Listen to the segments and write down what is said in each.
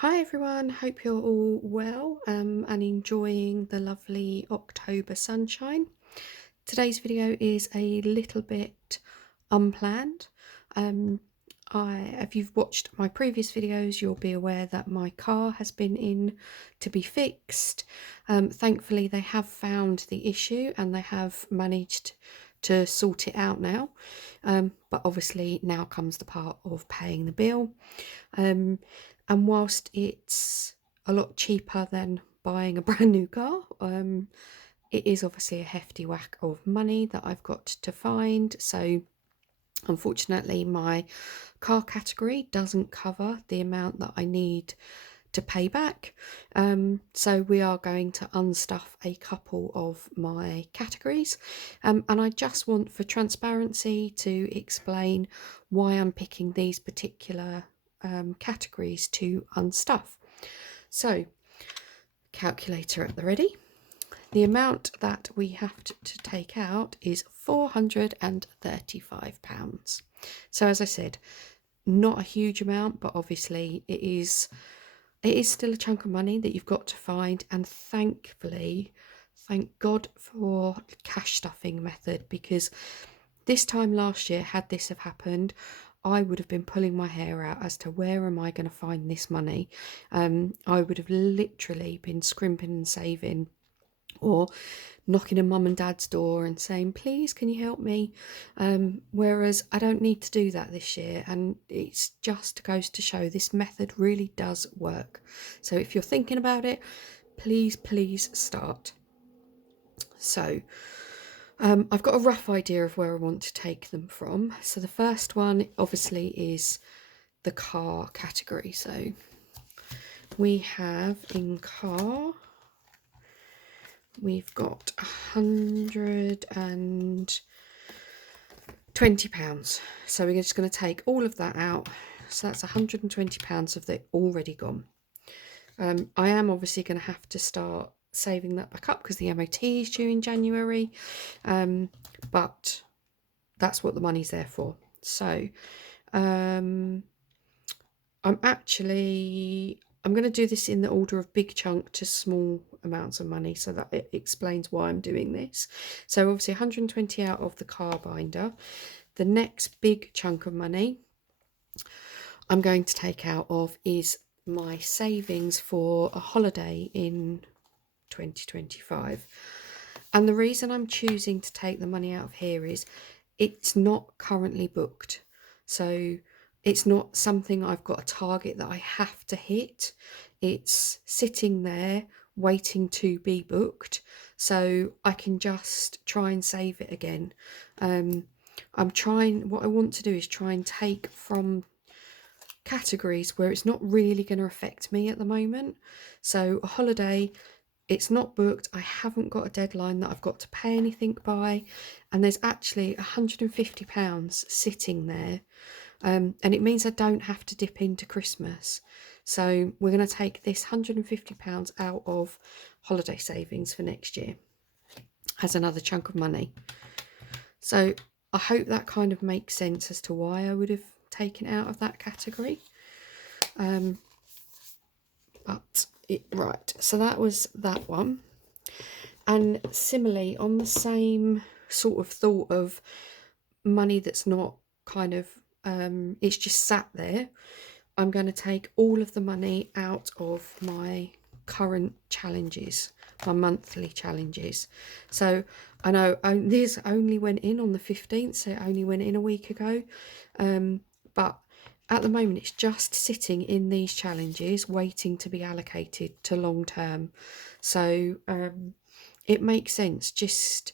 Hi everyone, hope you're all well and enjoying the lovely October sunshine. Today's video is a little bit unplanned. Um, if you've watched my previous videos, you'll be aware that my car has been in to be fixed. Thankfully, they have found the issue and they have managed to sort it out now. But obviously now comes the part of paying the bill. And whilst it's a lot cheaper than buying a brand new car, it is obviously a hefty whack of money that I've got to find. So unfortunately, my car category doesn't cover the amount that I need to pay back. So we are going to unstuff a couple of my categories. And I just want, for transparency, to explain why I'm picking these particular categories to unstuff. So, calculator at the ready. The amount that we have to take out is £435. So as I said, not a huge amount, but obviously it is still a chunk of money that you've got to find. And thankfully, thank God for cash stuffing method, because this time last year, had this have happened, I would have been pulling my hair out as to where am I going to find this money. I would have literally been scrimping and saving, or knocking on mum and dad's door and saying, please, can you help me? Whereas I don't need to do that this year, and it's just goes to show this method really does work. So if you're thinking about it, please start. So I've got a rough idea of where I want to take them from. So the first one obviously is the car category. So we have in car, we've got £120. So we're just going to take all of that out. So that's £120 of the already gone. I am obviously going to have to start saving that back up because the MOT is due in January. But that's what the money's there for. So I'm going to do this in the order of big chunk to small amounts of money, so that it explains why I'm doing this. So obviously 120 out of the car binder. The next big chunk of money I'm going to take out of is my savings for a holiday in 2025. And the reason I'm choosing to take the money out of here is it's not currently booked. So it's not something I've got a target that I have to hit. It's sitting there waiting to be booked. So I can just try and save it again. What I want to do is try and take from categories where it's not really going to affect me at the moment. So a holiday, it's not booked, I haven't got a deadline that I've got to pay anything by, and there's actually £150 sitting there, and it means I don't have to dip into Christmas. So we're going to take this £150 out of holiday savings for next year as another chunk of money. So I hope that kind of makes sense as to why I would have taken out of that category. Right, so that was that one. And similarly, on the same sort of thought of money that's not kind of, it's just sat there, I'm going to take all of the money out of my current challenges, my monthly challenges. So I know this only went in on the 15th, so it only went in a week ago. But at the moment, it's just sitting in these challenges, waiting to be allocated to long term. So it makes sense. Just,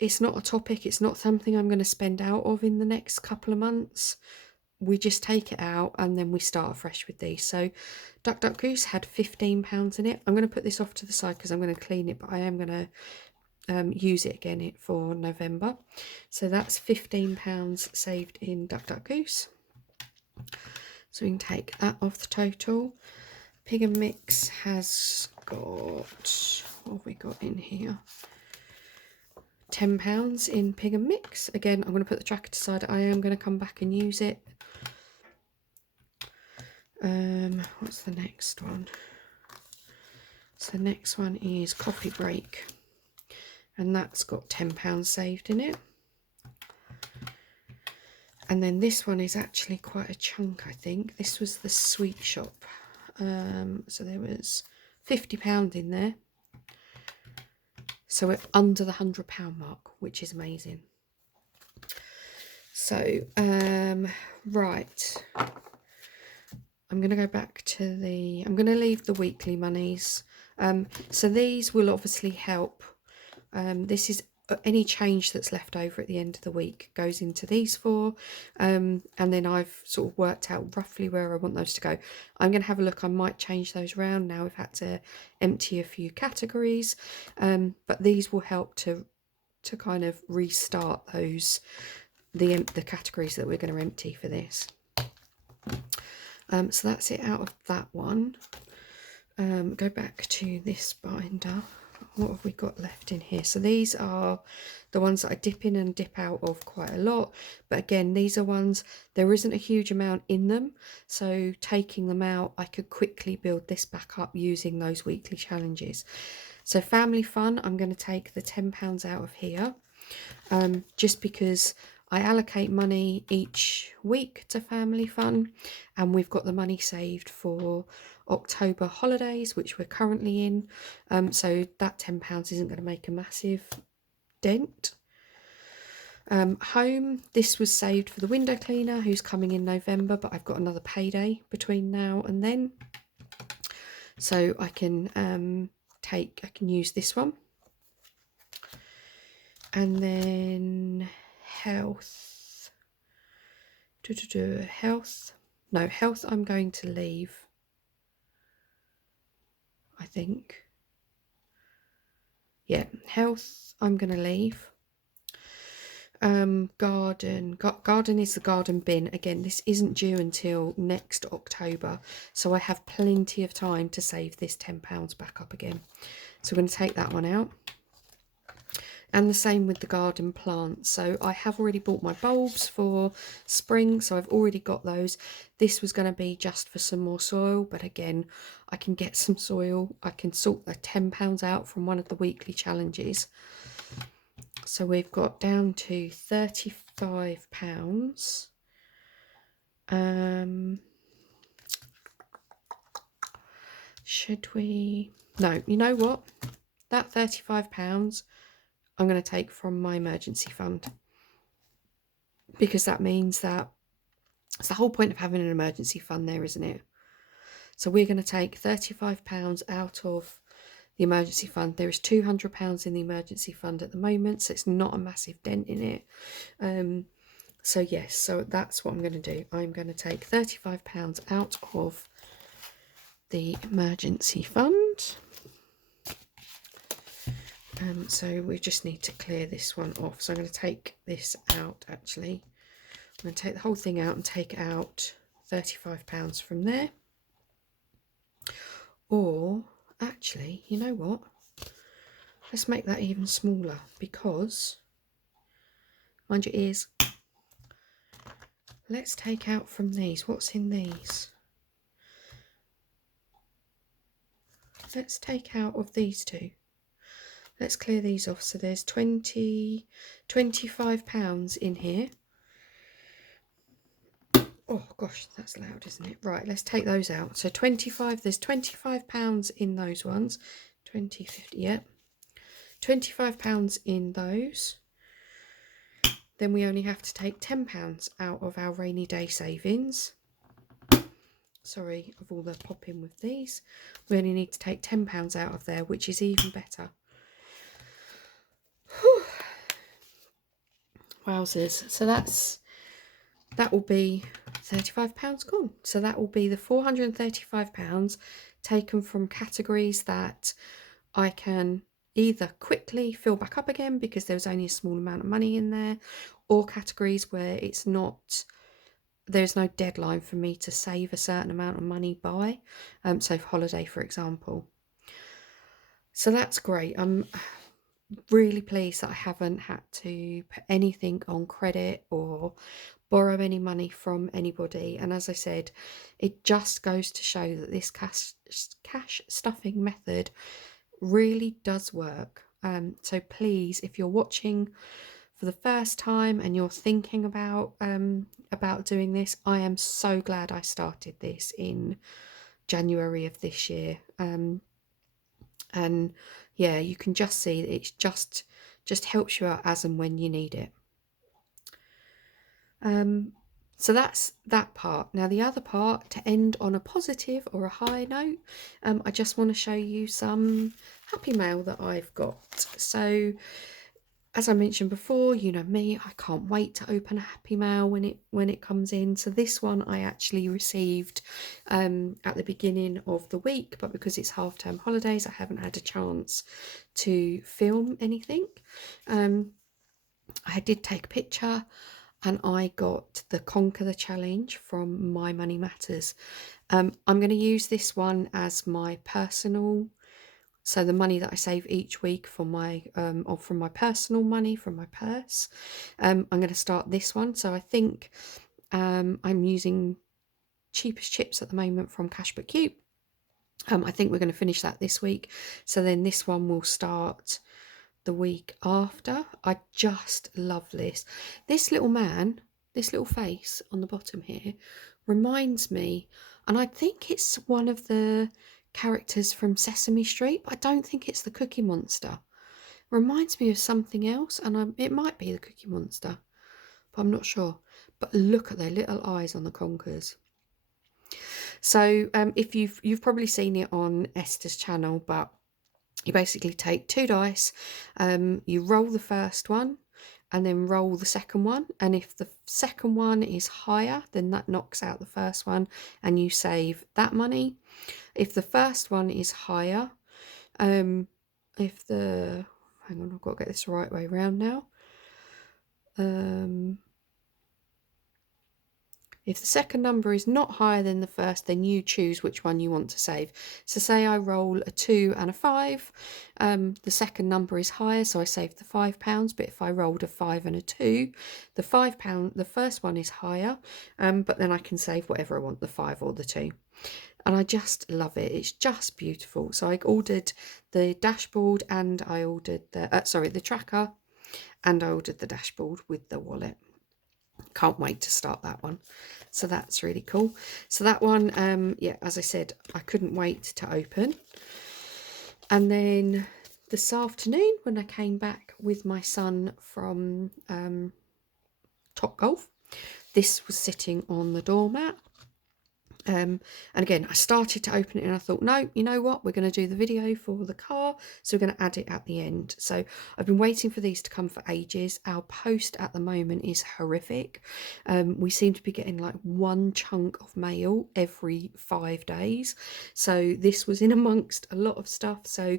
it's not a topic, it's not something I'm going to spend out of in the next couple of months. We just take it out and then we start afresh with these. So Duck Duck Goose had £15 in it. I'm going to put this off to the side because I'm going to clean it, but I am going to use it again for November. So that's £15 saved in Duck Duck Goose. So we can take that off the total. Pig and Mix has got, what have we got in here? £10 in Pig and Mix. Again, I'm going to put the tracker to the side. I am going to come back and use it. What's the next one? So the next one is coffee break, and that's got £10 saved in it. And then this one is actually quite a chunk, I think. This was the sweet shop. So there was £50 in there. So we're under the £100 mark, which is amazing. So, right. I'm going to go back to I'm going to leave the weekly monies. So these will obviously help. This is any change that's left over at the end of the week goes into these four. And then I've sort of worked out roughly where I want those to go. I'm going to have a look. I might change those around now. We've had to empty a few categories. But these will help to kind of restart those, the categories that we're going to empty for this. So that's it out of that one. Go back to this binder. What have we got left in here? So these are the ones that I dip in and dip out of quite a lot. But again, these are ones, there isn't a huge amount in them. So taking them out, I could quickly build this back up using those weekly challenges. So family fun, I'm going to take the £10 out of here. Just because I allocate money each week to family fun, and we've got the money saved for October holidays, which we're currently in. So that £10 isn't going to make a massive dent. Home, this was saved for the window cleaner who's coming in November, but I've got another payday between now and then. So I can use this one. And then health. Health. No, health I'm going to leave, I think. Yeah, health I'm going to leave. Garden is the garden bin. Again, this isn't due until next October, so I have plenty of time to save this £10 back up again. So we're going to take that one out. And the same with the garden plants. So I have already bought my bulbs for spring, so I've already got those. This was going to be just for some more soil, but again, I can get some soil. I can sort the £10 out from one of the weekly challenges. So we've got down to £35. Should we? No, you know what? That £35 I'm going to take from my emergency fund, because that means that it's the whole point of having an emergency fund there, isn't it? So we're going to take £35 out of the emergency fund. There is £200 in the emergency fund at the moment, so it's not a massive dent in it. So yes, so that's what I'm going to do. I'm going to take £35 out of the emergency fund. So we just need to clear this one off. So I'm going to take this out actually. I'm going to take the whole thing out and take out £35 from there. Or actually, you know what? Let's make that even smaller, because, mind your ears, let's take out from these. What's in these? Let's take out of these two. Let's clear these off. So there's £25 in here. Oh gosh, that's loud, isn't it? Right, let's take those out. So there's £25 in those ones. 20, 50, yeah. £25 in those. Then we only have to take £10 out of our rainy day savings. Sorry, of all the popping with these. We only need to take £10 out of there, which is even better. Whew. Wowzers. So that will be £35 gone. So that will be the £435 taken from categories that I can either quickly fill back up again because there was only a small amount of money in there, or categories where there's no deadline for me to save a certain amount of money by. So for holiday, for example. So that's great. I'm really pleased that I haven't had to put anything on credit or borrow any money from anybody. And as I said, it just goes to show that this cash stuffing method really does work. So please, if you're watching for the first time and you're thinking about doing this, I am so glad I started this in January of this year. And yeah, you can just see that it's just helps you out as and when you need it. So that's that part. Now the other part, to end on a positive or a high note, I just want to show you some happy mail that I've got. So as I mentioned before, you know me, I can't wait to open a happy mail when it comes in. So this one I actually received at the beginning of the week, but because it's half-term holidays, I haven't had a chance to film anything. I did take a picture, and I got the Conker the challenge from My Money Matters. I'm going to use this one as my personal, so the money that I save each week for my or from my personal money from my purse. I'm going to start this one. So I think I'm using cheapest chips at the moment from Cash But Cute. I think we're going to finish that this week. So then this one will start the week after. I just love this. This little man, this little face on the bottom here reminds me, and I think it's one of the characters from Sesame Street, but I don't think it's the Cookie Monster. Reminds me of something else, and it might be the Cookie Monster, but I'm not sure. But look at their little eyes on the conkers. So if you've probably seen it on Esther's channel, but you basically take 2 dice, you roll the first one and then roll the second one, and if the second one is higher, then that knocks out the first one and you save that money. If the first one is higher, if the, hang on, I've got to get this the right way around now. If the second number is not higher than the first, then you choose which one you want to save. So say I roll a 2 and a 5, the second number is higher, so I saved the £5. But if I rolled a 5 and a 2, the £5, the first one is higher, but then I can save whatever I want, the 5 or the 2. And I just love it. It's just beautiful. So I ordered the dashboard and I ordered the, the tracker, and I ordered the dashboard with the wallet. Can't wait to start that one. So that's really cool. So that one, yeah, as I said, I couldn't wait to open. And then this afternoon, when I came back with my son from Top Golf, this was sitting on the doormat. And again, I started to open it and I thought, no, you know what, we're going to do the video for the car, so we're going to add it at the end. So I've been waiting for these to come for ages. Our post at the moment is horrific. We seem to be getting like one chunk of mail every 5 days, so this was in amongst a lot of stuff. So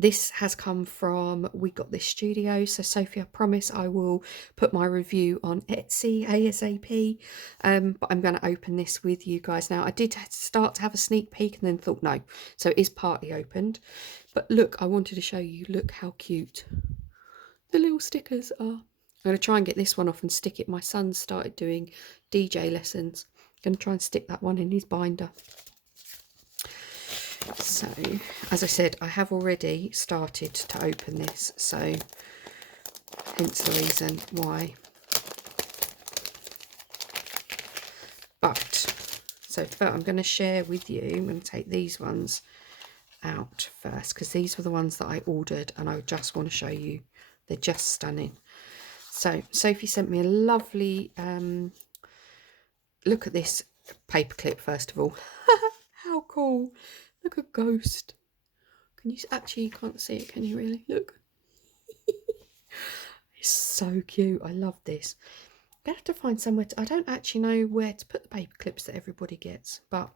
this has come from We Got This Studio. So Sophie, I promise I will put my review on Etsy ASAP. But I'm going to open this with you guys now. I did start to have a sneak peek and then thought no. So it is partly opened. But look, I wanted to show you, look how cute the little stickers are. I'm going to try and get this one off and stick it. My son started doing DJ lessons. I'm going to try and stick that one in his binder. So, as I said, I have already started to open this, so hence the reason why. But, so first I'm going to share with you, I'm going to take these ones out first, because these were the ones that I ordered, and I just want to show you. They're just stunning. So, Sophie sent me a lovely, look at this paperclip first of all. How cool. Look, a ghost. Can you actually, you can't see it, can you really? Look. It's so cute. I love this. I'm going to have to find somewhere to, I don't actually know where to put the paper clips that everybody gets, but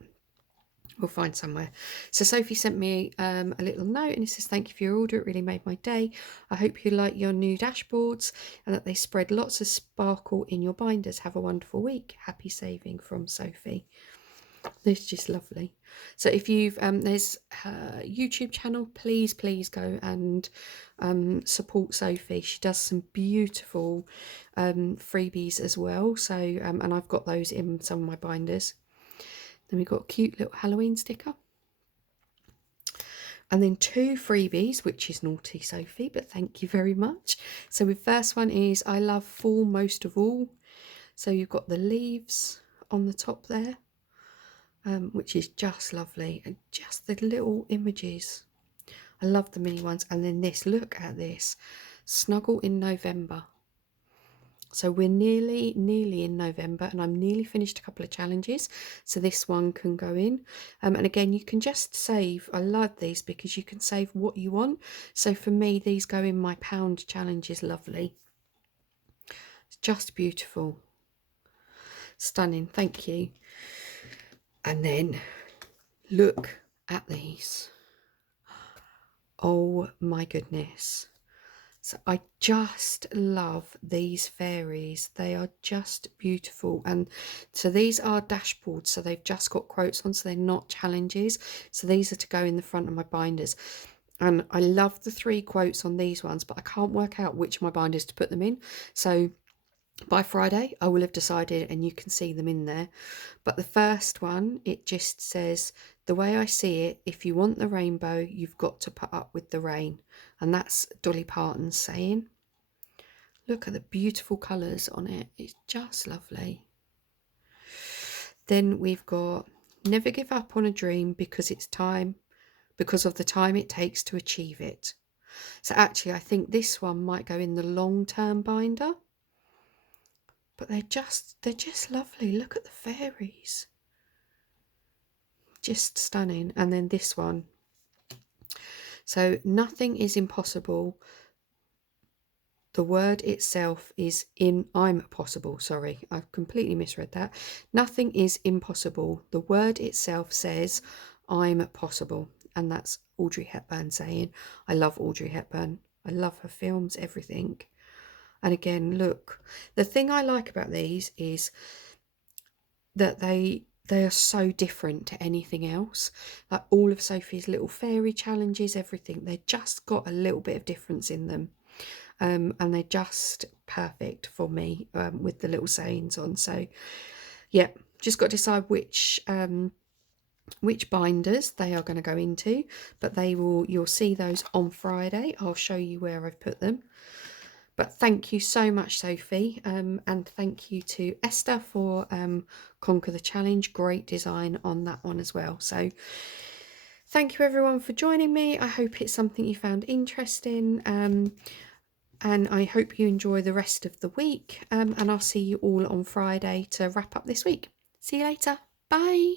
we'll find somewhere. So Sophie sent me a little note and it says, thank you for your order. It really made my day. I hope you like your new dashboards and that they spread lots of sparkle in your binders. Have a wonderful week. Happy saving, from Sophie. It's just lovely. So if you've there's her YouTube channel, please go and support Sophie. She does some beautiful freebies as well. So and I've got those in some of my binders. Then we've got a cute little Halloween sticker. And then 2 freebies, which is naughty Sophie, but thank you very much. So the first one is I love fall most of all. So you've got the leaves on the top there, which is just lovely. And just the little images. I love the mini ones. And then this, look at this. Snuggle in November. So we're nearly in November, and I'm nearly finished a couple of challenges, so this one can go in. And again, you can just save. I love these because you can save what you want. So for me, these go in my pound challenge. Is lovely. It's just beautiful. Stunning. Thank you. And then look at these. Oh my goodness. So I just love these fairies. They are just beautiful. And so these are dashboards. So they've just got quotes on, so they're not challenges. So these are to go in the front of my binders. And I love the 3 quotes on these ones, but I can't work out which of my binders to put them in. So by Friday, I will have decided, and you can see them in there. But the first one, it just says, the way I see it, if you want the rainbow, you've got to put up with the rain. And that's Dolly Parton's saying. Look at the beautiful colours on it. It's just lovely. Then we've got, never give up on a dream because of the time it takes to achieve it. So actually, I think this one might go in the long-term binder. But they're just lovely. Look at the fairies. Just stunning. And then this one. So nothing is impossible. The word itself is I'm possible. Sorry, I've completely misread that. Nothing is impossible. The word itself says I'm possible. And that's Audrey Hepburn saying. I love Audrey Hepburn. I love her films, everything. And again, look, the thing I like about these is that they are so different to anything else. Like all of Sophie's little fairy challenges, everything, they just got a little bit of difference in them. And they're just perfect for me with the little sayings on. So yeah, just got to decide which binders they are going to go into, but you'll see those on Friday. I'll show you where I've put them. But thank you so much, Sophie, and thank you to Esther for Conquer the Challenge. Great design on that one as well. So thank you everyone for joining me. I hope it's something you found interesting, and I hope you enjoy the rest of the week, and I'll see you all on Friday to wrap up this week. See you later. Bye.